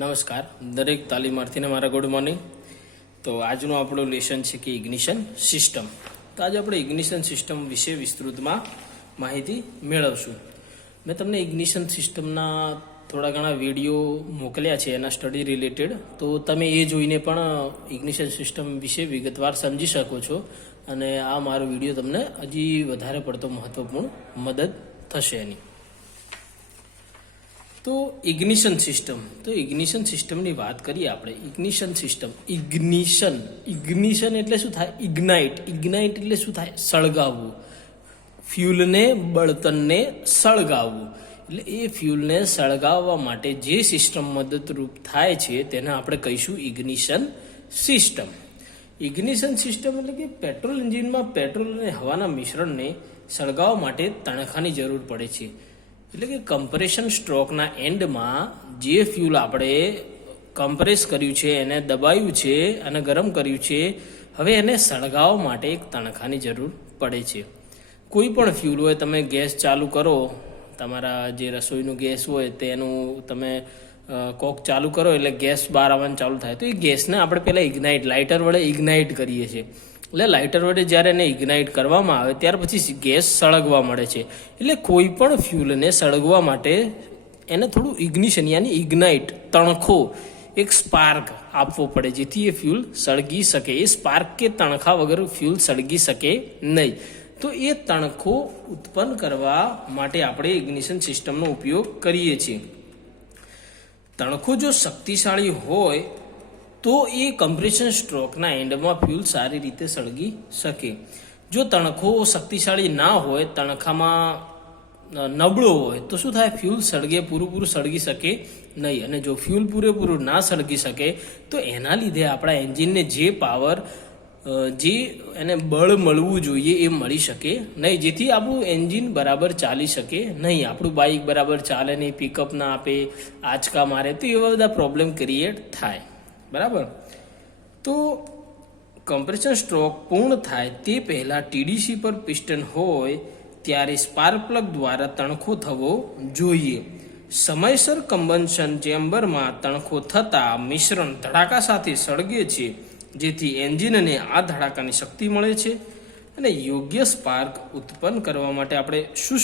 નમસ્કાર દરેક તાલીમાર્થીને મારા ગુડ મોર્નિંગ. તો આજનું આપણું લેશન છે કે ઇગ્નિશન સિસ્ટમ. તો આજે આપણે ઇગ્નિશન સિસ્ટમ વિશે વિસ્તૃતમાં માહિતી મેળવશું. મેં તમને ઇગ્નિશન સિસ્ટમના થોડા ઘણા વિડીયો મોકલ્યા છે એના સ્ટડી રિલેટેડ, તો તમે એ જોઈને પણ ઇગ્નિશન સિસ્ટમ વિશે વિગતવાર સમજી શકો છો અને આ મારો વિડીયો તમને હજી વધારે પડતો મહત્વપૂર્ણ મદદ થશે એની. તો ઇગ્નિશન સિસ્ટમની વાત કરીએ આપણે. ઇગ્નિશન સિસ્ટમ, ઇગ્નિશન એટલે શું થાય? ઇગ્નાઇટ એટલે શું થાય? સળગાવવું. ફ્યુલને, બળતણને સળગાવવું. એટલે એ ફ્યુલને સળગાવવા માટે જે સિસ્ટમ મદદરૂપ થાય છે તેને આપણે કહીશું ઇગ્નિશન સિસ્ટમ. ઇગ્નિશન સિસ્ટમ એટલે કે પેટ્રોલ એન્જિનમાં પેટ્રોલ અને હવાના મિશ્રણને સળગાવવા માટે તણખાની જરૂર પડે છે. એટલે કે કમ્પ્રેશન સ્ટ્રોકના એન્ડમાં જે ફ્યુલ આપણે કમ્પ્રેસ કર્યું છે, એને દબાવ્યું છે અને ગરમ કર્યું છે, હવે એને સળગાવવા માટે એક તણખાની જરૂર પડે છે. કોઈ પણ ફ્યુલ હોય, તમે ગેસ ચાલુ કરો, તમારા જે રસોઈનું ગેસ હોય તેનું તમે કોક ચાલુ કરો એટલે ગેસ બહાર આવવાનું ચાલુ થાય, તો એ ગેસને આપણે પહેલાં લાઇટર વડે ઇગ્નાઇટ કરીએ છીએ. એટલે લાઇટર વડે જ્યારે એને ઇગ્નાઇટ કરવામાં આવે ત્યાર પછી ગેસ સળગવા મળે છે. એટલે કોઈ પણ ફ્યુલને સળગવા માટે એને થોડું ઇગ્નિશન યાની ઇગ્નાઇટ, તણખો, એક સ્પાર્ક આપવો પડે જેથી એ ફ્યુલ સળગી શકે. એ સ્પાર્ક કે તણખા વગર ફ્યુલ સળગી શકે નહીં. તો એ તણખો ઉત્પન્ન કરવા માટે આપણે ઇગ્નિશન સિસ્ટમનો ઉપયોગ કરીએ છીએ. તણખો જો શક્તિશાળી હોય તો એ કમ્પ્રેશન સ્ટ્રોકના એન્ડમાં ફ્યુલ સારી રીતે સળગી શકે. જો તણખો શક્તિશાળી ના હોય, તણખામાં નબળો હોય, તો શું થાય? ફ્યુલ પૂરેપૂરું સળગી શકે નહીં. અને જો ફ્યુલ પૂરેપૂરું ના સળગી શકે તો એના લીધે આપણા એન્જિનને જે પાવર, જે એને બળ મળવું જોઈએ એ મળી શકે નહીં, જેથી આપણું એન્જિન બરાબર ચાલી શકે નહીં. આપણું બાઇક બરાબર ચાલે નહીં, પિકઅપ ના આપે, આંચકા મારે, તો એવા બધા પ્રોબ્લેમ ક્રિએટ થાય. બરાબર. તો કમ્પ્રેશન સ્ટ્રોક પૂર્ણ થાય તે પહેલાં ટીડીસી પર પિસ્ટન હોય ત્યારે સ્પાર્ક પ્લગ દ્વારા તણખો થવો જોઈએ. સમયસર કમ્બશન ચેમ્બરમાં તણખો થતાં મિશ્રણ ધડાકા સાથે સળગે છે, જેથી એન્જિનને આ ધડાકાની શક્તિ મળે છે. અને યોગ્ય સ્પાર્ક ઉત્પન્ન કરવા માટે આપણે શું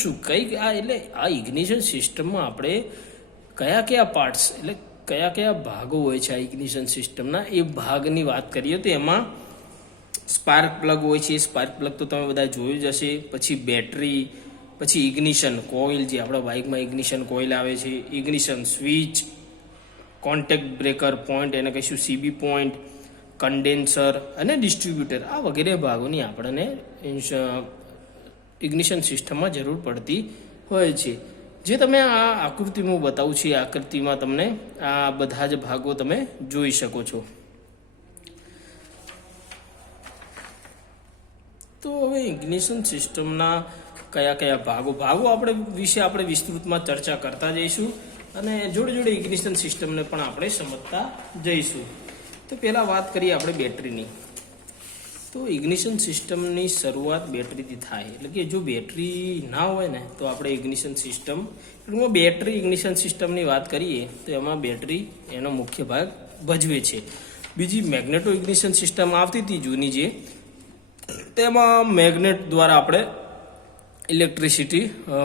આ ઇગ્નિશન સિસ્ટમમાં આપણે કયા પાર્ટ્સ, એટલે કયા ભાગો હોય છે આ ઇગ્નિશન સિસ્ટમના, એ ભાગની વાત કરીએ તો એમાં સ્પાર્ક પ્લગ હોય છે. સ્પાર્ક પ્લગ તો તમે બધા જોયું જ હશે. પછી બેટરી, પછી ઇગ્નિશન કોઇલ, જે આપણા બાઇકમાં ઇગ્નિશન કોઇલ આવે છે, ignition switch, contact breaker point, એને કહીશું સીબી પોઈન્ટ, કન્ડેન્સર અને ડિસ્ટ્રીબ્યુટર. આ વગેરે ભાગોની આપણને ઇગ્નિશન સિસ્ટમમાં જરૂર પડતી હોય છે. જે તમે આ આકૃતિમાં બતાવું છું, એ આકૃતિમાં તમને આ બધા જ ભાગો તમે જોઈ શકો છો. તો હવે ઇગ્નિશન સિસ્ટમના કયા ભાગો આપણે વિસ્તૃતમાં ચર્ચા કરતા જઈશું અને જોડે ઇગ્નિશન સિસ્ટમને પણ આપણે સમજતા જઈશું. તો પહેલાં વાત કરીએ આપણે બેટરીની. તો ઇગ્નિશન સિસ્ટમની શરૂઆત બેટરીથી થાય. એટલે કે જો બેટરી ના હોય ને તો આપણે ઇગ્નિશન સિસ્ટમ, ઇગ્નિશન સિસ્ટમની વાત કરીએ તો એમાં બેટરી એનો મુખ્ય ભાગ ભજવે છે. બીજી મેગ્નેટો ઇગ્નિશન સિસ્ટમ આવતી હતી જૂની, જે તેમાં મેગ્નેટ દ્વારા આપણે ઇલેક્ટ્રિસિટી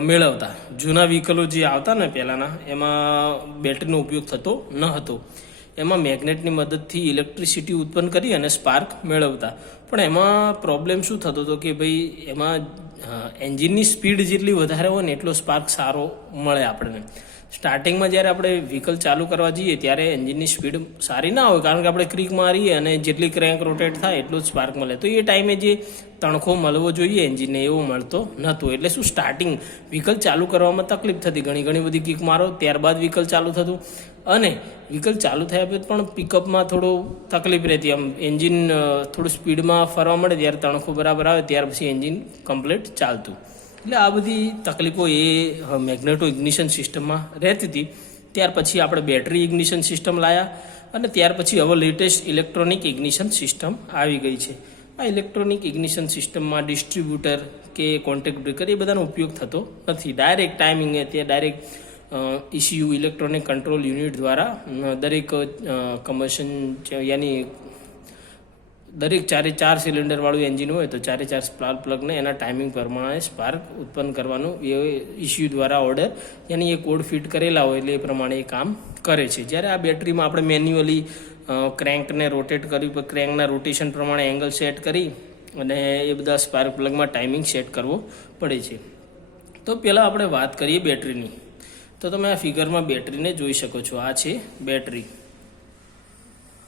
મેળવતા. જૂના વ્હીકલો જે આવતા ને પહેલાંના, એમાં બેટરીનો ઉપયોગ થતો ન હતો. એમાં મેગ્નેટની મદદથી ઇલેક્ટ્રિસિટી ઉત્પન્ન કરી અને સ્પાર્ક મેળવતા. પણ એમાં પ્રોબ્લેમ શું થતો હતો કે ભાઈ એમાં એન્જિનની સ્પીડ જેટલી વધારે હોય ને એટલો સ્પાર્ક સારો મળે આપણને. સ્ટાર્ટિંગમાં જ્યારે આપણે વ્હીકલ ચાલુ કરવા જઈએ ત્યારે એન્જિનની સ્પીડ સારી ના હોય, કારણ કે આપણે ક્રિક મારીએ અને જેટલી ક્રેન્ક રોટેટ થાય એટલું જ સ્પાર્ક મળે. તો એ ટાઈમે જે તણખો મળવો જોઈએ એન્જિનને એવો મળતો નહોતો. એટલે શું, સ્ટાર્ટિંગ વ્હીકલ ચાલુ કરવામાં તકલીફ થતી. ઘણી બધી કિક મારો ત્યારબાદ વ્હીકલ ચાલુ થતું, અને વ્હીકલ ચાલુ થયા પછી પણ પિકઅપમાં થોડો તકલીફ રહેતી. આમ એન્જિન થોડું સ્પીડમાં ફરવા મળે ત્યારે તણખો બરાબર આવે, ત્યાર પછી એન્જિન કમ્પ્લીટ ચાલતું. એટલે આ બધી તકલીફો એ મેગ્નેટો ઇગ્નિશન સિસ્ટમમાં રહેતી હતી. ત્યાર પછી આપણે બેટરી ઇગ્નિશન સિસ્ટમ લાવ્યા અને ત્યાર પછી હવે લેટેસ્ટ ઇલેક્ટ્રોનિક ઇગ્નિશન સિસ્ટમ આવી ગઈ છે. આ ઇલેક્ટ્રોનિક ઇગ્નિશન સિસ્ટમમાં ડિસ્ટ્રીબ્યુટર કે કોન્ટેક્ટ બ્રેકર એ બધાનો ઉપયોગ થતો નથી. ડાયરેક્ટ ટાઈમિંગ, ત્યાં direct ECU electronic control unit દ્વારા દરેક કમ્બશન યાની દરેક 4 સિલિન્ડરવાળું એન્જિન હોય તો 4 સ્પાર્ક પ્લગને એના ટાઈમિંગ પ્રમાણે સ્પાર્ક ઉત્પન્ન કરવાનું એ ECU દ્વારા ઓર્ડર યાની એ કોડ ફિટ કરેલા હોય એટલે એ પ્રમાણે એ કામ કરે છે. જ્યારે આ બેટરીમાં આપણે મેન્યુઅલી ક્રેન્કને રોટેટ કરી ક્રેન્કના રોટેશન પ્રમાણે એંગલ સેટ કરી અને એ બધા સ્પાર્ક પ્લગમાં ટાઈમિંગ સેટ કરવો પડે છે. તો પહેલાં આપણે વાત કરીએ બેટરીની. તો તમે આ ફિગરમાં બેટરીને જોઈ શકો છો. આ છે બેટરી,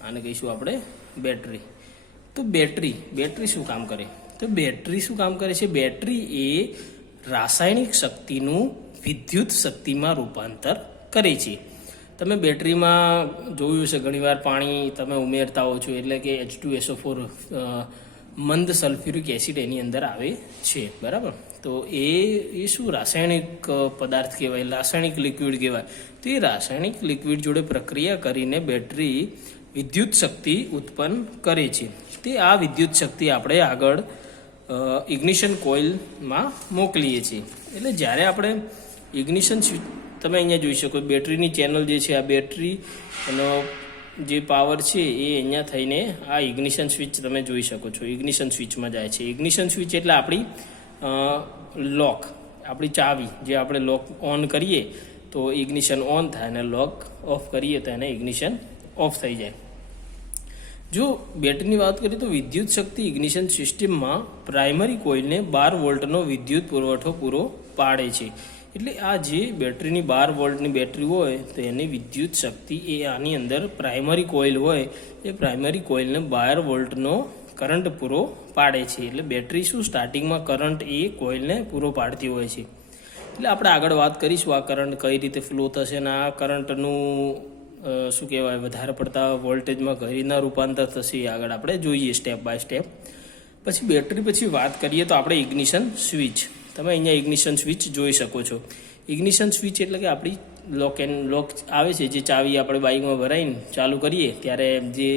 આને કહીશું આપણે બેટરી. તો બેટરી શું કામ કરે? તો બેટરી શું કામ કરે છે? બેટરી એ રાસાયણિક શક્તિનું વિદ્યુત શક્તિમાં રૂપાંતર કરે છે. તમે બેટરીમાં જોયું છે ઘણીવાર પાણી તમે ઉમેરતા હો છો એટલે કે H2SO4 મંદ સલ્ફ્યુરિક એસિડ એની અંદર આવે છે, બરાબર? તો એ શું રાસાયણિક પદાર્થ કહેવાય, રાસાયણિક લિક્વિડ કહેવાય. તો એ રાસાયણિક લિક્વિડ જોડે પ્રક્રિયા કરીને બેટરી વિદ્યુત શક્તિ ઉત્પન્ન કરે છે. તે આ વિદ્યુત શક્તિ આપણે આગળ ઇગ્નિશન કોઇલમાં મોકલીએ છીએ. એટલે જ્યારે આપણે ઇગ્નિશન સ્વિચ તમે અહીંયા જોઈ શકો, બેટરીની ચેનલ જે છે, આ બેટરીનો જે પાવર છે એ અહીંયા થઈને આ ઇગ્નિશન સ્વિચ તમે જોઈ શકો છો, ઇગ્નિશન સ્વિચમાં જાય છે. ઇગ્નિશન સ્વિચ એટલે આપણી લોક, આપણી ચાવી, જે આપણે લોક ઓન કરીએ તો ઇગ્નિશન ઓન થાય અને લોક ઓફ કરીએ તો એને ઇગ્નિશન ઓફ થઈ જાય. જો બેટરીની વાત કરીએ તો વિદ્યુત શક્તિ ઇગ્નિશન સિસ્ટમમાં પ્રાઇમરી કોઇલને 12 વોલ્ટનો વિદ્યુત પુરવઠો પૂરો પાડે છે. એટલે આ જે બેટરીની 12 વોલ્ટની બેટરી હોય તો એની વિદ્યુત શક્તિ એ આની અંદર પ્રાઇમરી કોઇલ હોય એ પ્રાઇમરી કોઇલને 12 વોલ્ટનો કરંટ પૂરો પાડે છે. એટલે બેટરી શું સ્ટાર્ટિંગમાં કરંટ એ કોઇલને પૂરો પાડતી હોય છે. એટલે આપણે આગળ વાત કરીશું આ કરંટ કઈ રીતે ફ્લો થશે અને આ કરંટનું શું કહેવાય વધારે પડતા વોલ્ટેજમાં કઈ રીતના રૂપાંતર થશે એ આગળ આપણે જોઈએ સ્ટેપ બાય સ્ટેપ. પછી બેટરી પછી વાત કરીએ તો આપણે ઇગ્નિશન સ્વિચ, તમે અહીંયા ઇગ્નિશન સ્વિચ જોઈ શકો છો. ઇગ્નિશન સ્વિચ એટલે કે આપણી લોક આવે છે, જે ચાવી આપણે બાઇકમાં ભરાઈને ચાલુ કરીએ ત્યારે જે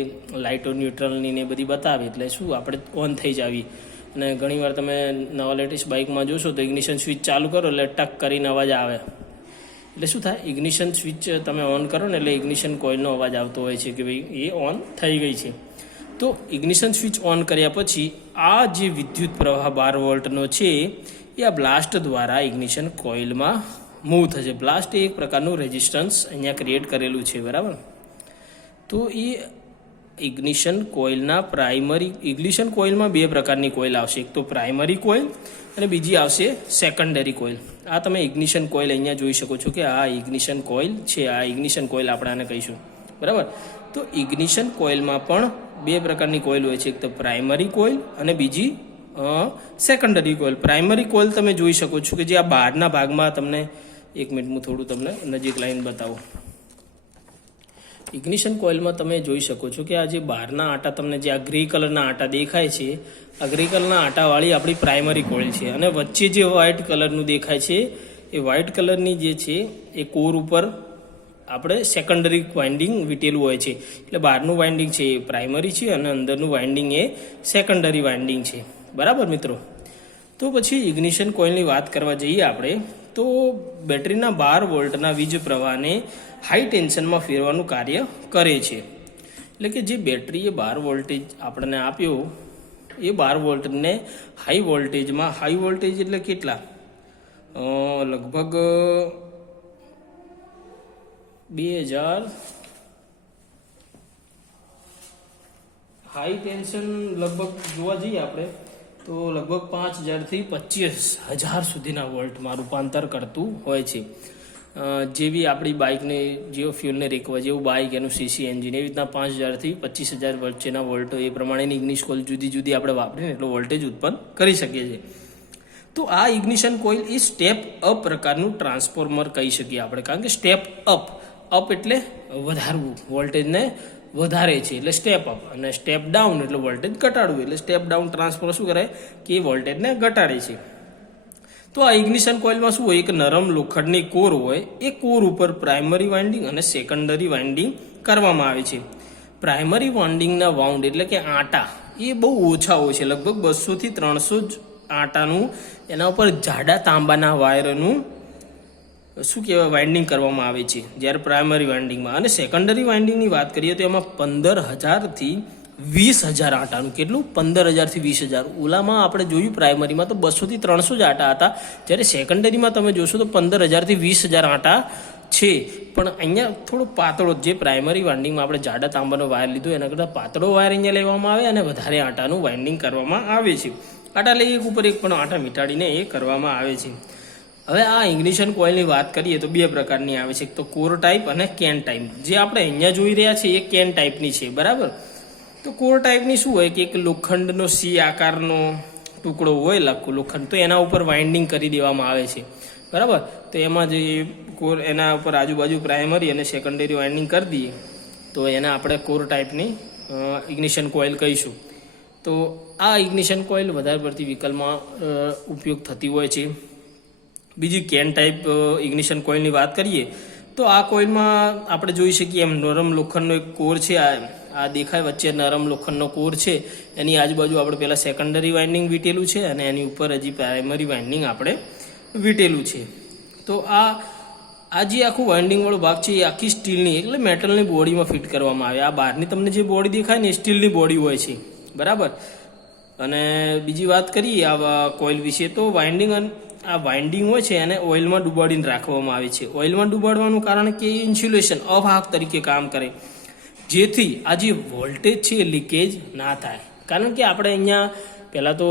લાઇટો ન્યુટ્રલની ને બધી બતાવે એટલે શું આપણે ઓન થઈ જાવી. અને ઘણીવાર તમે નવા લેટેસ્ટ બાઇકમાં જોશો તો ઇગ્નિશન સ્વિચ ચાલુ કરો એટલે ટક કરીને અવાજ આવે. એટલે શું થાય? ઇગ્નિશન સ્વિચ તમે ઓન કરો ને એટલે ઇગ્નિશન કોઇલનો અવાજ આવતો હોય છે કે ભાઈ એ ઓન થઈ ગઈ છે. તો ઇગ્નિશન સ્વિચ ઓન કર્યા પછી આ જે વિદ્યુત પ્રવાહ 12 વોલ્ટનો છે એ આ બ્લાસ્ટ દ્વારા ઇગ્નિશન કોઇલમાં મૂવ થશે. બ્લાસ્ટ એ એક પ્રકારનું રેઝિસ્ટન્સ અહીંયા ક્રિએટ કરેલું છે, બરાબર? તો એ ઇગ્નિશન કોઇલમાં 2 પ્રકારની કોઇલ આવશે. એક તો પ્રાઇમરી કોઇલ અને બીજી આવશે સેકન્ડરી કોઇલ. આ તમે ઇગ્નિશન કોઇલ અહીંયા જોઈ શકો છો કે આ ઇગ્નિશન કોઇલ છે, આ ઇગ્નિશન કોઇલ આપણે આને કહીશું, બરાબર? તો ઇગ્નિશન કોઇલમાં પણ 2 પ્રકારની કોઇલ હોય છે, એક તો પ્રાઇમરી કોઇલ અને બીજી સેકન્ડરી કોઇલ. પ્રાઇમરી કોઇલ તમે જોઈ શકો છો કે જે આ બહારના ભાગમાં તમને, એક મિનિટ હું થોડું તમને નજીક લાઈન બતાવું. ઇગ્નિશન કોઇલમાં તમે જોઈ શકો છો કે આ જે બહારના આટા તમને જે આ ગ્રે કલરના આટા દેખાય છે, આ ગ્રે કલરના આટાવાળી આપણી પ્રાઇમરી કોઇલ છે. અને વચ્ચે જે વ્હાઇટ કલરનું દેખાય છે એ વ્હાઇટ કલરની જે છે એ કોર ઉપર આપણે સેકન્ડરી વાઇન્ડિંગ વીટેલું હોય છે. એટલે બહારનું વાઇન્ડિંગ છે એ પ્રાઇમરી છે અને અંદરનું વાઇન્ડિંગ એ સેકન્ડરી વાઇન્ડિંગ છે, બરાબર મિત્રો? તો પછી ઇગ્નિશન કોઇલની વાત કરવા જઈએ આપણે તો બેટરીના 12 વોલ્ટના વીજ પ્રવાહને હાઈ ટેન્શનમાં ફેરવાનું કાર્ય કરે છે. એટલે કે જે બેટરીએ 12 વોલ્ટેજ આપણને આપ્યો એ 12 વોલ્ટને હાઈ વોલ્ટેજમાં, હાઈ વોલ્ટેજ એટલે કેટલા? લગભગ 2000 હાઈ ટેન્શન લગભગ જોવા જઈએ આપણે તો લગભગ 5000 થી 25000 સુધીના વોલ્ટમાં રૂપાંતર કરતું હોય છે. જેવી આપણી બાઇકને જેવો ફ્યુલને રેકવા જેવું બાઇક એનું સીસી એન્જિન એવી રીતના 5000 થી 25000 વચ્ચેના વોલ્ટો એ પ્રમાણેની ઇગ્નિશન કોઇલ જુદી આપણે વાપરીને એટલો વોલ્ટેજ ઉત્પન્ન કરી શકીએ છીએ. તો આ ઇગ્નિશન કોઇલ એ સ્ટેપ અપ પ્રકારનું ટ્રાન્સફોર્મર કહી શકીએ આપણે, કારણ કે સ્ટેપ અપ એટલે વધારવું, વોલ્ટેજને વધારે છે એટલે સ્ટેપ અપ, અને સ્ટેપ ડાઉન એટલે વોલ્ટેજ ઘટાડવું. એટલે સ્ટેપ ડાઉન ટ્રાન્સફોર્મર શું કરે કે એ વોલ્ટેજને ઘટાડે છે. તો આ ઇગ્નિશન કોઇલમાં શું હોય? એક નરમ લોખંડની કોર હોય, એ કોર ઉપર પ્રાઇમરી વાઇન્ડિંગ અને સેકન્ડરી વાઇન્ડિંગ કરવામાં આવે છે. પ્રાઇમરી વાઇન્ડિંગના વાઉન્ડ એટલે કે આટા એ બહુ ઓછા હોય છે, લગભગ 200 થી 300 જ આટાનું એના ઉપર જાડા તાંબાના વાયરનું શું કહેવાય વાઇન્ડિંગ કરવામાં આવે છે જ્યારે પ્રાઇમરી વાઇન્ડિંગમાં. અને સેકન્ડરી વાઇન્ડિંગની વાત કરીએ તો એમાં 15,000 થી 20,000 આટાનું, કેટલું 15,000 થી 20,000. ઓલામાં આપણે જોયું પ્રાઇમરીમાં તો 200 થી 300 જ આટા હતા, જ્યારે સેકન્ડરીમાં તમે જોશો તો 15,000 થી 20,000 આટા છે. પણ અહીંયા થોડો પાતળો, જે પ્રાઇમરી વાઇન્ડિંગમાં આપણે જાડા તાંબાનો વાયર લીધો એના કરતાં પાતળો વાયર અહીંયા લેવામાં આવે અને વધારે આટાનું વાઇન્ડિંગ કરવામાં આવે છે. આટા લઈ એક ઉપર એક પણ આટા મીટાડીને એ કરવામાં આવે છે. હવે આ ઇગ્નિશન કોઇલની વાત કરીએ તો બે પ્રકારની આવે છે, એક તો કોર ટાઈપ અને કેન ટાઈપ. જે આપણે અહીંયા જોઈ રહ્યા છીએ એ કેન ટાઈપની છે, બરાબર. તો કોર ટાઈપની શું હોય કે એક લોખંડનો સી આકારનો ટુકડો હોય, લોખંડ, તો એના ઉપર વાઇન્ડિંગ કરી દેવામાં આવે છે, બરાબર. તો એમાં જે કોર, એના ઉપર આજુબાજુ પ્રાઇમરી અને સેકન્ડરી વાઇન્ડિંગ કરી દઈએ તો એને આપણે કોર ટાઈપની ઇગ્નિશન કોઇલ કહીશું. તો આ ઇગ્નિશન કોઇલ વધારે પડતી વ્હીકલમાં ઉપયોગ થતી હોય છે. બીજી કેન ટાઈપ ઇગ્નિશન કોઇલની વાત કરીએ તો આ કોઇલમાં આપણે જોઈ શકીએ એમ નરમ લોખંડનો એક કોર છે, આ દેખાય વચ્ચે નરમ લોખંડનો કોર છે, એની આજુબાજુ આપણે પહેલાં સેકન્ડરી વાઇન્ડિંગ વીટેલું છે અને એની ઉપર હજી પ્રાઇમરી વાઇન્ડિંગ આપણે વીટેલું છે. તો આ જે આખું વાઇન્ડિંગવાળો ભાગ છે એ આખી સ્ટીલની, એટલે મેટલની બોડીમાં ફિટ કરવામાં આવે. આ બહારની તમને જે બોડી દેખાય ને એ સ્ટીલની બોડી હોય છે, બરાબર. અને બીજી વાત કરીએ આ કોઇલ વિશે તો આ વાઇન્ડિંગ હોય છે એને ઓઇલમાં ડુબાડીને રાખવામાં આવે છે. ઓઇલમાં ડુબાડવાનું કારણ કે ઇન્સ્યુલેશન અવાહક તરીકે કામ કરે, જેથી આ જે વોલ્ટેજ છે એ લીકેજ ના થાય. કારણ કે આપણે અહીંયા પહેલાં તો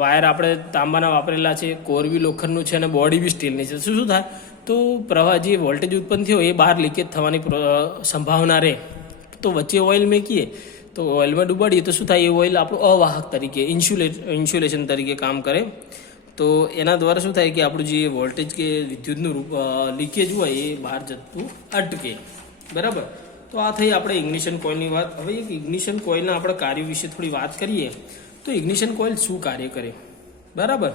વાયર આપણે તાંબાના વાપરેલા છે, કોર બી લોખંડનું છે અને બોડી બી સ્ટીલની છે. શું થાય તો પ્રવાહ જે વોલ્ટેજ ઉત્પન્ન થયો એ બહાર લીકેજ થવાની સંભાવના રહે. તો વચ્ચે ઓઇલ મેકીએ તો ઓઇલમાં ડુબાડીએ તો શું થાય, એ ઓઇલ આપણું અવાહક તરીકે ઇન્સ્યુલેશન તરીકે કામ કરે. તો એના દ્વારા શું થાય કે આપણું જે વોલ્ટેજ કે વિદ્યુતનું લીકેજ હોય એ બહાર જતું અટકે, બરાબર. તો આ થઈ આપણે ઇગ્નિશન કોઇલની વાત. હવે એક ઇગ્નિશન કોઇલના આપણે કાર્ય વિશે થોડી વાત કરીએ તો ઇગ્નિશન કોઇલ શું કાર્ય કરે, બરાબર.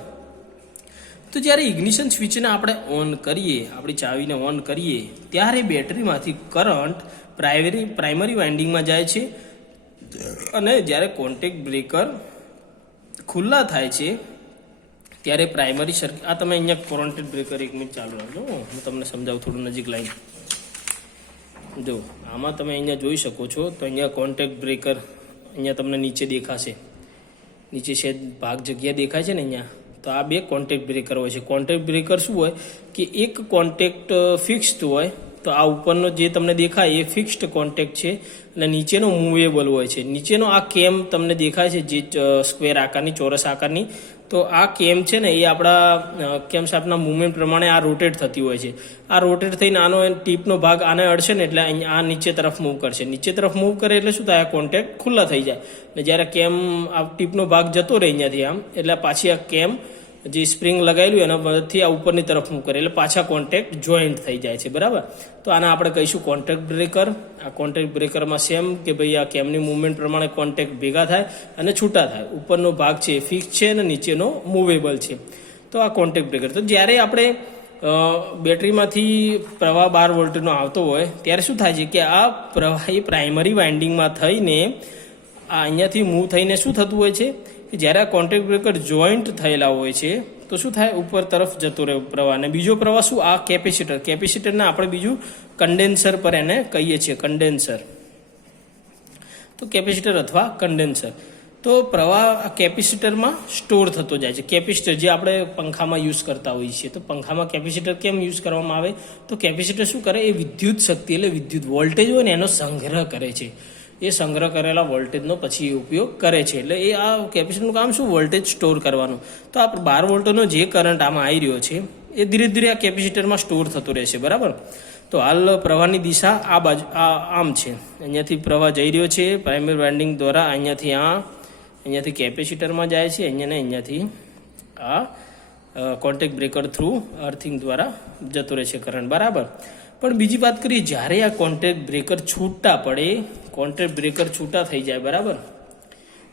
તો જ્યારે ઇગ્નિશન સ્વિચને આપણે ઓન કરીએ, આપણી ચાવીને ઓન કરીએ, ત્યારે બેટરીમાંથી કરંટ પ્રાઇમરી વાઇન્ડિંગમાં જાય છે અને જ્યારે કોન્ટેક્ટ બ્રેકર ખુલ્લા થાય છે ત્યારે પ્રાઇમરી સર્કિટ, આ તમે અહીંયા કોન્ટેક્ટ બ્રેકર 1 મિનિટ ચાલુ રાખજો, હું તમને સમજાવું થોડું નજીક લાઈન. જો આમાં તમે અહીંયા જોઈ શકો છો તો અહીંયા કોન્ટેક્ટ બ્રેકર અહીંયા તમને નીચે દેખાશે, નીચે છે ભાગ જગ્યા દેખાય છે ને અહીંયા. તો આ બે કોન્ટેક્ટ બ્રેકર હોય છે. કોન્ટેક્ટ બ્રેકર શું હોય કે એક કોન્ટેક્ટ ફિક્સ્ડ હોય, તો આ ઉપરનો જે તમને દેખાય એ ફિક્સ્ડ કોન્ટેક્ટ છે અને નીચેનો મૂવેબલ હોય છે. નીચેનો આ કેમ તમને દેખાય છે જે સ્ક્વેર આકારની, ચોરસ આકારની, તો આ કેમ છે ને એ આપણા કેમ શાફ્ટના મુવમેન્ટ પ્રમાણે આ રોટેટ થતી હોય છે. આ રોટેટ થઈને આનો ટીપનો ભાગ આને અડશે ને એટલે આ નીચે તરફ મૂવ કરશે. નીચે તરફ મૂવ કરે એટલે શું થાય, આ કોન્ટેક્ટ ખુલ્લા થઈ જાય. ને જ્યારે કેમ આ ટીપનો ભાગ જતો રહે અહીંયાથી આમ, એટલે પાછી આ કેમ જે સ્પ્રિંગ લગાવેલું એના મદદથી આ ઉપરની તરફ મૂવ કરે એટલે પાછા કોન્ટેક્ટ જોઈન્ટ થઈ જાય છે, બરાબર. તો આને આપણે કહીશું કોન્ટેક્ટ બ્રેકર. આ કોન્ટેક્ટ બ્રેકરમાં સેમ કે ભાઈ આ કેમની મૂવમેન્ટ પ્રમાણે કોન્ટેક્ટ ભેગા થાય અને છૂટા થાય. ઉપરનો ભાગ છે એ ફિક્સ છે અને નીચેનો મૂવેબલ છે. તો આ કોન્ટેક્ટ બ્રેકર. તો જ્યારે આપણે બેટરીમાંથી પ્રવાહ 12 વોલ્ટનો આવતો હોય ત્યારે શું થાય છે કે આ પ્રવાહ એ પ્રાઇમરી વાઇન્ડિંગમાં થઈને આ અહીંયાથી મૂવ થઈને શું થતું હોય છે કે જ્યારે આ કોન્ટેક્ટ બ્રેકર જોઈન્ટ થયેલા હોય છે તો શું થાય, ઉપર તરફ જતો રહે પ્રવાહ. અને બીજો પ્રવાહ શું, આ કેપેસિટરના આપણે બીજું કન્ડેન્સર પર એને કહીએ છીએ, કન્ડેન્સર. તો કેપેસિટર અથવા કન્ડેન્સર. તો પ્રવાહ આ કેપેસિટરમાં સ્ટોર થતો જાય છે. કેપેસિટર જે આપણે પંખામાં યુઝ કરતા હોઈએ છીએ, તો પંખામાં કેપેસિટર કેમ યુઝ કરવામાં આવે, તો કેપેસિટર શું કરે, એ વિદ્યુત શક્તિ એટલે વિદ્યુત વોલ્ટેજ હોય ને એનો સંગ્રહ કરે છે. એ સંગ્રહ કરેલા વોલ્ટેજનો પછી ઉપયોગ કરે છે. એટલે એ આ કેપેસિટરનું કામ શું, વોલ્ટેજ સ્ટોર કરવાનું. તો આ 12 વોલ્ટનો જે કરંટ આમાં આવી રહ્યો છે એ ધીરે ધીરે આ કેપેસિટરમાં સ્ટોર થતો રહેશે, બરાબર. તો હાલ પ્રવાહની દિશા આ બાજુ આમ છે, અહીંયાથી પ્રવાહ જઈ રહ્યો છે પ્રાઇમરી વાઇન્ડિંગ દ્વારા, અહીંયાથી કેપેસિટરમાં જાય છે, અહીંયાથી આ કોન્ટેક્ટ બ્રેકર થ્રુ અર્થિંગ દ્વારા જતો રહે છે કરંટ, બરાબર. પણ બીજી વાત કરીએ, જ્યારે આ કોન્ટેક્ટ બ્રેકર છૂટા પડે, કોન્ટેક્ટ બ્રેકર છૂટા થઈ જાય, બરાબર.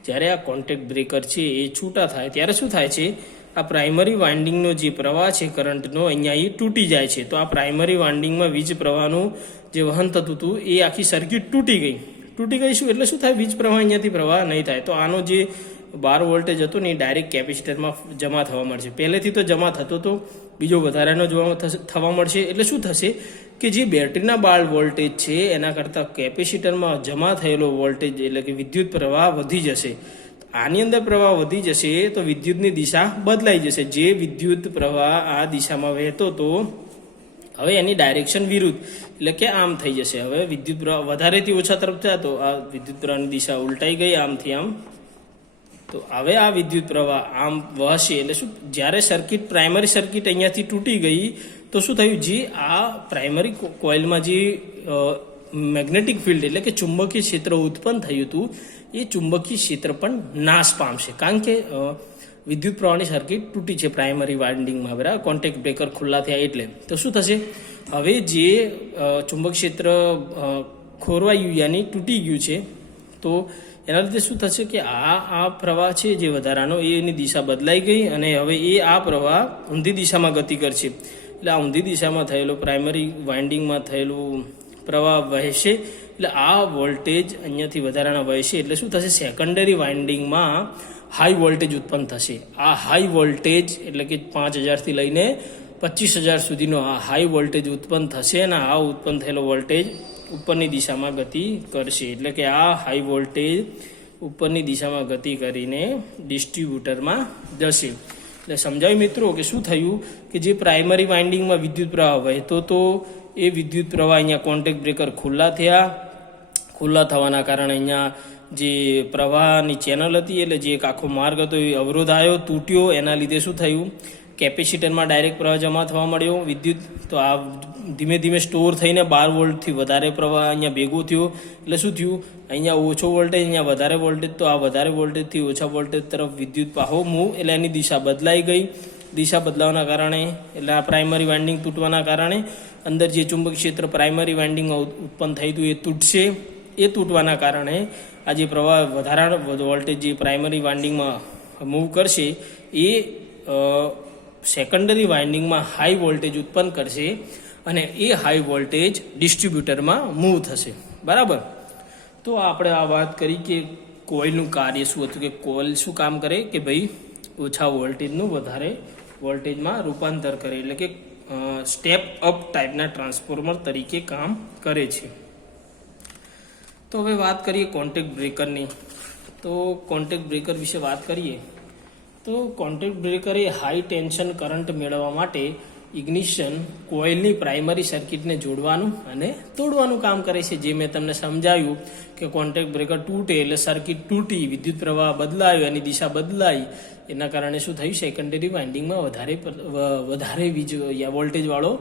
જ્યારે આ કોન્ટેક્ટ બ્રેકર છે એ છૂટા થાય ત્યારે શું થાય છે, આ પ્રાઇમરી વાઇન્ડિંગનો જે પ્રવાહ છે કરંટનો અહીંયા એ તૂટી જાય છે. તો આ પ્રાઇમરી વાઇન્ડિંગમાં વીજ પ્રવાહનું જે વહન થતું હતું એ આખી સર્કિટ તૂટી ગઈ શું એટલે શું થાય, વીજ પ્રવાહ અહીંયાથી પ્રવાહ નહીં થાય. તો આનો જે 12 વોલ્ટેજ હતો ને એ ડાયરેક્ટ કેપેસિટરમાં જમા થવા મળશે. પહેલેથી તો જમા થતો તો બીજો વધારાનો થવા મળશે. એટલે શું થશે કે જે બેટરીના 12 વોલ્ટેજ છે એના કરતાં કેપેસિટરમાં જમા થયેલો વોલ્ટેજ એટલે કે વિદ્યુત પ્રવાહ વધી જશે. આની અંદર પ્રવાહ વધી જશે તો વિદ્યુતની દિશા બદલાઈ જશે. જે વિદ્યુત પ્રવાહ આ દિશામાં વહેતો હતો હવે એની ડાયરેક્શન વિરુદ્ધ એટલે કે આમ થઈ જશે. હવે વિદ્યુત પ્રવાહ વધારેથી ઓછા તરફ થયા તો આ વિદ્યુત પ્રવાહની દિશા ઉલટાઈ ગઈ આમથી આમ. તો હવે આ વિદ્યુત પ્રવાહ આમ વહશે એટલે શું, જ્યારે પ્રાઇમરી સર્કિટ અહીંયાથી તૂટી ગઈ તો શું થયું, જે આ પ્રાઇમરી કોઇલમાં જે મેગ્નેટિક ફિલ્ડ એટલે કે ચુંબકીય ક્ષેત્ર ઉત્પન્ન થયું હતું એ ચુંબકીય ક્ષેત્ર પણ નાશ પામશે. કારણ કે વિદ્યુત પ્રવાહની સર્કિટ તૂટી છે પ્રાઇમરી વાઇન્ડિંગમાં, બરાબર, કોન્ટેક્ટ બ્રેકર ખુલ્લા થયા એટલે. તો શું થશે, હવે જે ચુંબક ક્ષેત્ર ખોરવાયું યાની તૂટી ગયું છે તો એના લીધે શું થશે કે આ પ્રવાહ છે જે વધારાનો એની દિશા બદલાઈ ગઈ અને હવે એ આ પ્રવાહ ઊંધી દિશામાં ગતિ કરશે. એટલે આ ઊંધી દિશામાં થયેલો પ્રાઇમરી વાઇન્ડિંગમાં થયેલું પ્રવાહ વહેશે એટલે આ વોલ્ટેજ અહીંયાથી વધારાના વહેશે એટલે શું થશે, સેકન્ડરી વાઇન્ડિંગમાં હાઈ વોલ્ટેજ ઉત્પન્ન થશે. આ હાઈ વોલ્ટેજ એટલે કે 5000થી લઈને 25000 સુધીનો આ હાઈ વોલ્ટેજ ઉત્પન્ન થશે અને આ ઉત્પન્ન થયેલો વોલ્ટેજ ઉપરની દિશામાં ગતિ કરશે. એટલે કે આ હાઈ વોલ્ટેજ ઉપરની દિશામાં ગતિ કરીને ડિસ્ટ્રીબ્યુટરમાં જશે. એટલે સમજાયું મિત્રો કે શું થયું કે જે પ્રાઇમરી વાઇન્ડિંગમાં વિદ્યુત પ્રવાહ વહેતો તો એ વિદ્યુત પ્રવાહ અહીંયા કોન્ટેક્ટ બ્રેકર ખુલ્લા થયા. ખુલ્લા થવાના કારણે અહીંયા જે પ્રવાહની ચેનલ હતી એટલે જે એક આખો માર્ગ હતો એ અવરોધ આવ્યો, તૂટ્યો. એના લીધે શું થયું, કેપેસિટરમાં ડાયરેક્ટ પ્રવાહ જમા થવા મળ્યો વિદ્યુત. તો આ ધીમે ધીમે સ્ટોર થઈને 12 વોલ્ટથી વધારે પ્રવાહ અહીંયા ભેગો થયો. એટલે શું થયું, અહીંયા ઓછો વોલ્ટેજ, અહીંયા વધારે વોલ્ટેજ. તો આ વધારે વોલ્ટેજથી ઓછા વોલ્ટેજ તરફ વિદ્યુત પાહો મૂવ એટલે એની દિશા બદલાઈ ગઈ. દિશા બદલાવાના કારણે એટલે આ પ્રાઇમરી વાઇન્ડિંગ તૂટવાના કારણે અંદર જે ચુંબક ક્ષેત્ર પ્રાઇમરી વાઇન્ડિંગમાં ઉત્પન્ન થયું હતું એ તૂટશે. એ તૂટવાના કારણે આ જે પ્રવાહ વધારાનો વોલ્ટેજ જે પ્રાઇમરી વાઇન્ડિંગમાં મૂવ કરશે એ સેકન્ડરી વાઇન્ડિંગમાં હાઈ વોલ્ટેજ ઉત્પન્ન કરશે અને એ હાઈ વોલ્ટેજ ડિસ્ટ્રીબ્યુટરમાં મૂવ થશે. બરાબર. તો આપણે આ વાત કરી કે કોઇલનું કાર્ય શું હતું, કે કોઇલ શું કામ કરે કે ભાઈ ઓછા વોલ્ટેજનું વધારે વોલ્ટેજમાં રૂપાંતર કરે એટલે કે સ્ટેપ અપ ટાઈપના ટ્રાન્સફોર્મર તરીકે કામ કરે છે. તો હવે વાત કરીએ કોન્ટેક્ટ બ્રેકરની. તો કોન્ટેક્ટ બ્રેકર વિશે વાત કરીએ તો કોન્ટેક્ટ બ્રેકર એ હાઈ ટેન્શન કરંટ મેળવવા માટે ઇગ્નિશન કોઇલની પ્રાઇમરી સર્કિટને જોડવાનું અને તોડવાનું કામ કરે છે. જે મેં તમને સમજાવ્યું કે કોન્ટેક્ટ બ્રેકર તૂટે એટલે સર્કિટ તૂટી, વિદ્યુત પ્રવાહ બદલાયો, એની દિશા બદલાઈ, એના કારણે શું થયું, સેકન્ડરી વાઇન્ડિંગમાં વધારે વોલ્ટેજવાળો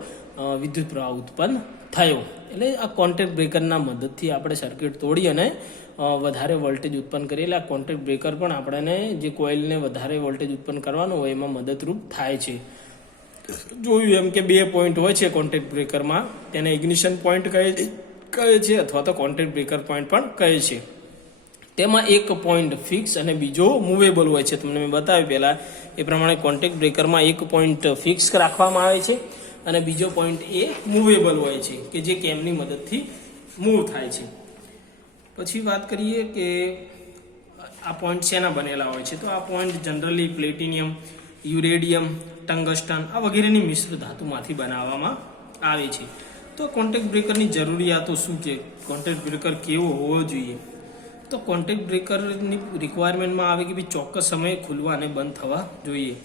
વિદ્યુત પ્રવાહ ઉત્પન્ન થયો. એટલે આ કોન્ટેક્ટ બ્રેકરના મદદથી આપણે સર્કિટ તોડી અને વધારે વોલ્ટેજ ઉત્પન્ન કરીએ. એટલે આ કોન્ટેક્ટ બ્રેકર પણ આપણને જે કોઇલને વધારે વોલ્ટેજ ઉત્પન્ન કરવાનો હોય એમાં મદદરૂપ થાય છે. જોયું એમ કે 2 પોઈન્ટ હોય છે કોન્ટેક્ટ બ્રેકરમાં, તેને ઇગ્નિશન પોઈન્ટ કહે છે અથવા તો કોન્ટેક્ટ બ્રેકર પોઈન્ટ પણ કહે છે. તેમાં એક પોઈન્ટ ફિક્સ અને બીજો મૂવેબલ હોય છે. તમને મેં બતાવ્યું પહેલાં એ પ્રમાણે કોન્ટેક્ટ બ્રેકરમાં એક પોઈન્ટ ફિક્સ રાખવામાં આવે છે અને બીજો પોઈન્ટ એ મૂવેબલ હોય છે કે જે કેમની મદદથી મૂવ થાય છે. પછી વાત કરીએ કે આ પોઈન્ટ શેના બનેલા હોય છે. તો આ પોઈન્ટ જનરલી પ્લેટિનિયમ, યુરેડિયમ, ટંગસ્ટન આ વગેરેની મિશ્ર ધાતુમાંથી બનાવવામાં આવે છે. તો કોન્ટેક્ટ બ્રેકરની જરૂરિયાતો શું છે, કોન્ટેક્ટ બ્રેકર કેવો હોવો જોઈએ. તો કોન્ટેક્ટ બ્રેકરની રિક્વાયરમેન્ટમાં આવે કે ભાઈ ચોક્કસ સમયે ખુલવા અને બંધ થવા જોઈએ.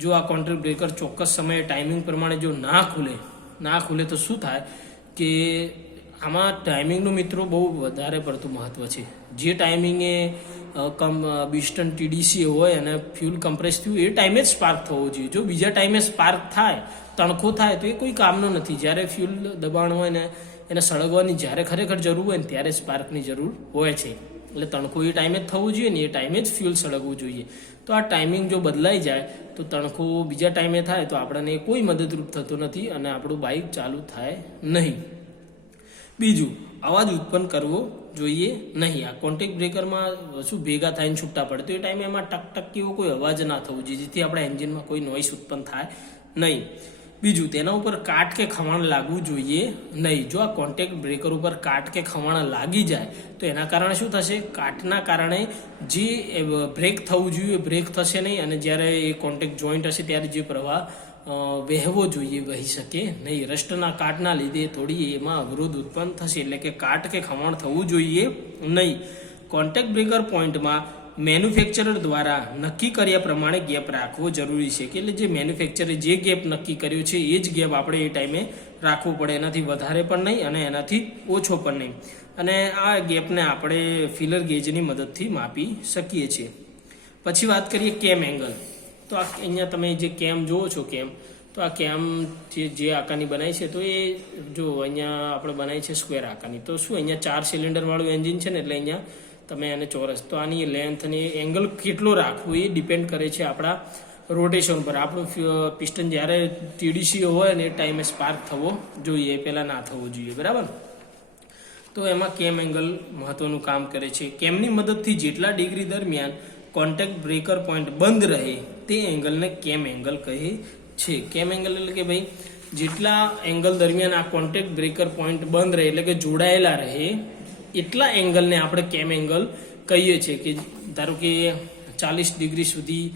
જો આ કોન્ટેક્ટ બ્રેકર ચોક્કસ સમયે ટાઈમિંગ પ્રમાણે જો ના ખુલે તો શું થાય કે આમાં ટાઈમિંગનું મિત્રો બહુ વધારે પડતું મહત્વ છે. જે ટાઈમિંગે બિસ્ટન TDC હોય અને ફ્યુલ કમ્પ્રેસ થયું એ ટાઈમે જ સ્પાર્ક થવો જોઈએ. જો બીજા ટાઈમે સ્પાર્ક થાય, તણખો થાય તો એ કોઈ કામનો નથી. જ્યારે ફ્યુલ દબાણ હોય ને એને સળગવાની જ્યારે ખરેખર જરૂર હોય ને ત્યારે સ્પાર્કની જરૂર હોય છે. એટલે તણખો એ ટાઈમે જ થવું જોઈએ ને એ ટાઈમે જ ફ્યુલ સળગવું જોઈએ. તો આ ટાઈમિંગ જો બદલાઈ જાય તો તણખો બીજા ટાઈમે થાય તો આપણને કોઈ મદદરૂપ થતો નથી અને આપણું બાઇક ચાલુ થાય નહીં. બીજું, અવાજ ઉત્પન્ન કરવો જોઈએ નહીં. આ કોન્ટેક્ટ બ્રેકરમાં શું ભેગા થઈને છૂટા પડે તો એ ટાઈમે એમાં ટક ટક કેવો કોઈ અવાજ ના થવો જોઈએ, જેથી આપણા એન્જિનમાં કોઈ નોઇસ ઉત્પન્ન થાય નહીં. બીજું, તેના ઉપર કાટ કે ખવાણ લાગવું જોઈએ નહીં. જો આ કોન્ટેક્ટ બ્રેકર ઉપર કાટ કે ખવાણ લાગી જાય તો એના કારણે શું થશે? કાટના કારણે જે બ્રેક થવું જોઈએ બ્રેક થશે નહીં, અને જ્યારે એ કોન્ટેક્ટ જોઈન્ટ હશે ત્યારે જે પ્રવાહ વહેવો જોઈએ વહી શકે નહીં. રસ્ટના કાટના લીધે થોડી એમાં અવરોધ ઉત્પન્ન થશે, એટલે કે કાટ કે ખવાણ થવું જોઈએ નહીં. કોન્ટેક્ટ બ્રેકર પોઈન્ટમાં મેન્યુફેક્ચરર દ્વારા નક્કી કર્યા પ્રમાણે ગેપ રાખવો જરૂરી છે, કે એટલે જે મેન્યુફેક્ચરે જે ગેપ નક્કી કર્યો છે એ જ ગેપ આપણે એ ટાઈમે રાખવો પડે, એનાથી વધારે પણ નહીં અને એનાથી ઓછો પણ નહીં. અને આ ગેપને આપણે ફિલર ગેજની મદદથી માપી શકીએ છીએ. પછી વાત કરીએ કેમ એંગલ. તો આ અહીંયા તમે જે કેમ જુઓ છો કેમ, તો આ કેમ જે આકારની બનાવી છે તો એ જો અહીંયા આપણે બનાવી છે સ્ક્વેર આકારની. તો શું અહીંયા 4 સિલિન્ડર વાળું એન્જિન છે ને, એટલે અહીંયા તમે એને ચોરસ, તો આની લેન્થ અને એંગલ કેટલો રાખવો એ ડિપેન્ડ કરે છે આપણા રોટેશન પર. આપણું પિસ્ટન જ્યારે TDC હોય ને એ ટાઈમે સ્પાર્ક થવો જોઈએ, પહેલાં ના થવો જોઈએ, બરાબર. તો એમાં કેમ એંગલ મહત્વનું કામ કરે છે. કેમની મદદથી જેટલા ડિગ્રી દરમિયાન કોન્ટેક્ટ બ્રેકર પોઈન્ટ બંધ રહે તે એંગલને કેમ એંગલ કહે છે. કેમ એંગલ એટલે કે ભાઈ જેટલા એંગલ દરમિયાન આ કોન્ટેક્ટ બ્રેકર પોઈન્ટ બંધ રહે એટલે કે જોડાયેલા રહે એટલા એંગલને આપણે કેમ એંગલ કહીએ છીએ. કે ધારો કે 40 ડિગ્રી સુધી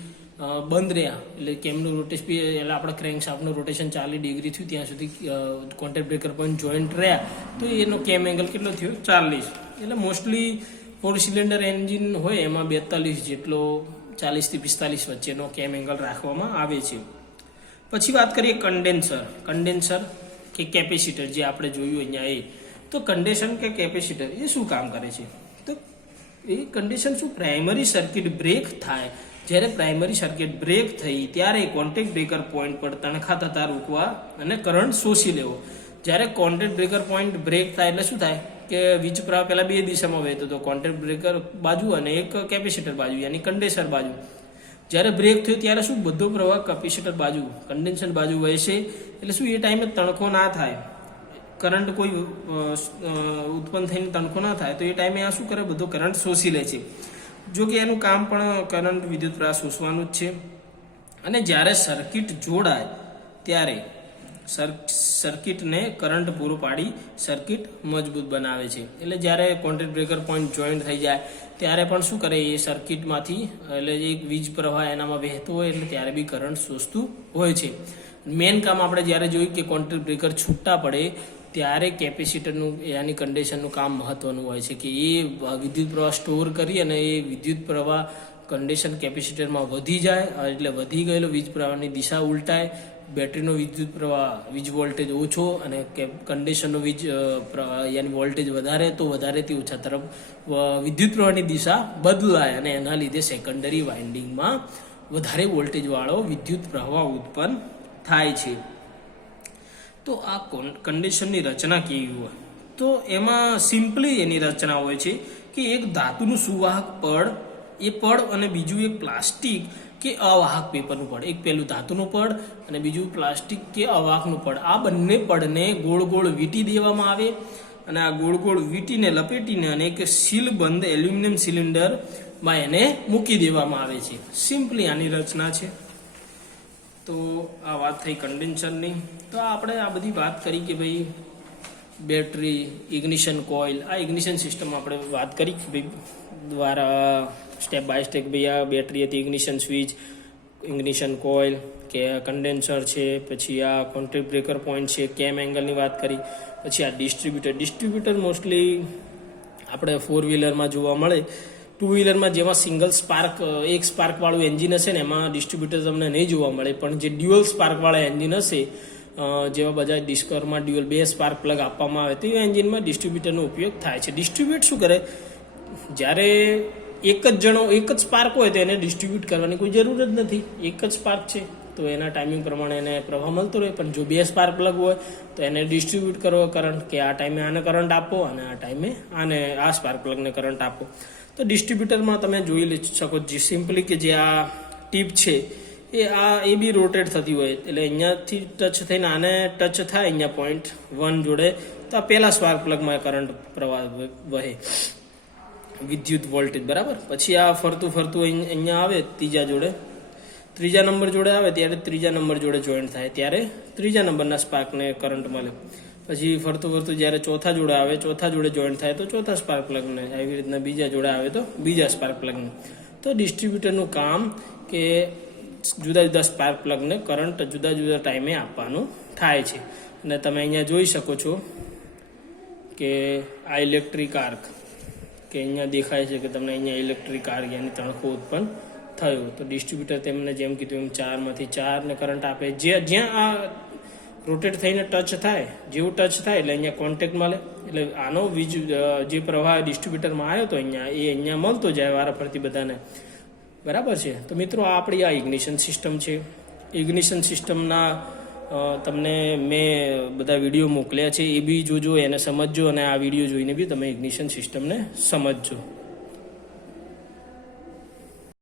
બંધ રહ્યા એટલે કેમનું રોટેશન એટલે આપણે ક્રેન્કશાફ્ટનું રોટેશન 40 ડિગ્રી થયું ત્યાં સુધી કોન્ટેક્ટ બ્રેકર પોઈન્ટ જોઈન્ટ રહ્યા તો એનો કેમ એંગલ કેટલો થયો? 40. એટલે મોસ્ટલી 4 સિલિન્ડર એન્જિન હોય એમાં 42 જેટલો 40 થી 45 વચ્ચેનો કેમ એંગલ રાખવામાં આવે છે. પછી વાત કરીએ કન્ડેન્સર કે કેપેસિટર, જે આપણે જોયું અહીંયા એ. તો કન્ડેન્સર કે કેપેસિટર એ શું કામ કરે છે? તો એ કન્ડિશન શું? પ્રાઇમરી સર્કિટ બ્રેક થાય, જ્યારે પ્રાઇમરી સર્કિટ બ્રેક થઈ ત્યારે કોન્ટેક્ટ બ્રેકર પોઈન્ટ પર તણખા થતા રોકવા અને કરંટ શોષી લેવો. જ્યારે કોન્ટેક્ટ બ્રેકર પોઈન્ટ બ્રેક થાય એટલે શું થાય કે વીજ પ્રવાહ પહેલા 2 દિશામાં વહેતો હતો, કોન્ટેક્ટ બ્રેકર બાજુ અને એક કેપેસિટર બાજુ, યાની કન્ડેન્સર બાજુ. જ્યારે બ્રેક થયો ત્યારે શું બધો પ્રવાહ કેપેસિટર બાજુ કન્ડેન્સર બાજુ વહેશે, એટલે શું એ ટાઈમે તણખો ના થાય, કરંટ કોઈ ઉત્પન્ન થઈને તણખો ના થાય. તો એ ટાઈમે આ શું કરે? બધો કરંટ શોષી લે છે. જો કે એનું કામ પણ કરંટ વિદ્યુત પ્રવાહ શોષવાનું જ છે. અને જ્યારે સર્કિટ જોડાય ત્યારે સર્કિટને કરંટ પૂરો પાડી સર્કિટ મજબૂત બનાવે છે. એટલે જ્યારે કોન્ટેક્ટ બ્રેકર પોઈન્ટ જોઈન્ટ થઈ જાય ત્યારે પણ શું કરે? એ સર્કિટમાંથી એટલે એક વીજ પ્રવાહ એનામાં વહેતો હોય એટલે ત્યારે બી કરંટ શોષતું હોય છે. મેઇન કામ આપણે જ્યારે જોયું કે કોન્ટેક્ટ બ્રેકર છૂટા પડે ત્યારે કેપેસિટરનું યાની કન્ડેન્સરનું કામ મહત્વનું હોય છે, કે એ વિદ્યુત પ્રવાહ સ્ટોર કરી અને એ વિદ્યુત પ્રવાહ કન્ડેન્સર કેપેસિટરમાં વધી જાય, એટલે વધી ગયેલો વીજ પ્રવાહની દિશા ઉલટાય, બેટરીનો વિદ્યુત પ્રવાહ વીજ વોલ્ટેજ ઓછો અને કન્ડેન્સરનો વીજ યાની વોલ્ટેજ વધારે, તો વધારેથી ઓછા તરફ વિદ્યુત પ્રવાહની દિશા બદલાય અને એના લીધે સેકન્ડરી વાઇન્ડિંગમાં વધારે વોલ્ટેજવાળો વિદ્યુત પ્રવાહ ઉત્પન્ન થાય છે. તો આ કન્ડેન્સરની રચના કેવી હોય? તો એમાં સિમ્પલી એની રચના હોય છે કે એક ધાતુનું સુવાહક પડ, એ પડ અને બીજું એક પ્લાસ્ટિક કે અવાહક પેપરનું પડ. એક પેલું ધાતુનું પડ અને બીજું પ્લાસ્ટિક કે અવાહકનું પડ. આ બંને પડને ગોળ ગોળ વીંટી દેવામાં આવે અને આ ગોળ ગોળ વીંટીને લપેટીને અને એક સીલબંધ એલ્યુમિનિયમ સિલિન્ડરમાં એને મૂકી દેવામાં આવે છે. સિમ્પલી આની રચના છે. તો આ વાત થઈ કન્ડેન્સરની. તો આપણે આ બધી વાત કરી કે ભાઈ બેટરી, ઇગ્નિશન કોઇલ, આ ઇગ્નિશન સિસ્ટમ આપણે વાત કરી કે ભાઈ દ્વારા સ્ટેપ બાય સ્ટેપ ભાઈ આ બેટરી હતી, ઇગ્નિશન સ્વિચ, ઇગ્નિશન કોઇલ કે કન્ડેન્સર છે, પછી આ કોન્ટેક્ટ બ્રેકર પોઈન્ટ છે, કેમ એંગલની વાત કરી, પછી આ ડિસ્ટ્રીબ્યુટર મોસ્ટલી આપણે 4 વ્હીલરમાં જોવા મળે. 2 વ્હીલરમાં જેમાં સિંગલ સ્પાર્ક, એક સ્પાર્ક વાળું એન્જિન હશે ને એમાં ડિસ્ટ્રીબ્યુટર તમને નહીં જોવા મળે, પણ જે ડ્યુઅલ સ્પાર્ક વાળા એન્જિન હશે જેવા બજાજ ડિસ્કવરમાં ડ્યુઅલ 2 સ્પાર્ક પ્લગ આપવામાં આવે તો એ એન્જિનમાં ડિસ્ટ્રીબ્યુટરનો ઉપયોગ થાય છે. ડિસ્ટ્રીબ્યુટ શું કરે? જ્યારે એક જ સ્પાર્ક હોય તો એને ડિસ્ટ્રીબ્યુટ કરવાની કોઈ જરૂર જ નથી. એક જ સ્પાર્ક છે તો એના ટાઈમિંગ પ્રમાણે એને પ્રવાહ મળતો રહે. પણ જો 2 સ્પાર્ક પ્લગ હોય તો એને ડિસ્ટ્રીબ્યુટ કરવો કરંટ, કે આ ટાઈમે આને કરંટ આપો અને આ ટાઈમે આને આ સ્પાર્ક પ્લગને કરંટ આપો. તો ડિસ્ટ્રીબ્યુટરમાં તમે જોઈ શકો છો સિમ્પલી કે જે આ ટીપ છે એ બી રોટેટ થતી હોય, એટલે અહીંયાથી ટચ થઈને આને ટચ થાય અહીંયા પોઈન્ટ 1 જોડે તો આ પહેલા સ્પાર્ક પ્લગમાં કરંટ પ્રવાહ વહે, વિદ્યુત વોલ્ટેજ, બરાબર. પછી આ ફરતું અહીંયા આવે ત્રીજા જોડે ત્રીજા નંબર જોડે આવે ત્યારે ત્રીજા નંબર જોડે જોઈન્ટ થાય ત્યારે ત્રીજા નંબરના સ્પાર્કને કરંટ મળે. પછી ફરતું ફરતું જ્યારે ચોથા જોડે આવે, ચોથા જોડે જોઈન્ટ થાય તો ચોથા સ્પાર્ક પ્લગને, આવી રીતના બીજા જોડે આવે તો બીજા સ્પાર્ક પ્લગને. તો ડિસ્ટ્રીબ્યુટરનું કામ કે જુદા જુદા સ્પાર્ક પ્લગને કરંટ જુદા જુદા ટાઈમે આપવાનું થાય છે. અને તમે અહીંયા જોઈ શકો છો કે આ ઇલેક્ટ્રિક આર્ક કે અહીંયા દેખાય છે કે તમને અહીંયા ઇલેક્ટ્રિક આર્ક યાની તણખો ઉત્પન્ન થયું. તો ડિસ્ટ્રીબ્યુટર તેમને જેમ કીધું એમ 4માંથી 4 ને કરંટ આપે. જ્યાં આ રોટેટ થઈને ટચ થાય, જેવું ટચ થાય એટલે અહીંયા કોન્ટેક્ટ મળે. એટલે આનો વીજ જે પ્રવાહ ડિસ્ટ્રીબ્યુટરમાં આવ્યો હતો અહીંયા, એ અહીંયા મળતો જાય વારાફરતી બધાને. બરાબર છે. તો મિત્રો આ આપણી આ ઇગ્નિશન સિસ્ટમ છે. ઇગ્નિશન સિસ્ટમના તમને મેં બધા વિડીયો મોકલ્યા છે, એ બી જોજો, એને સમજજો, અને આ વિડીયો જોઈને બી તમે ઇગ્નિશન સિસ્ટમને સમજજો.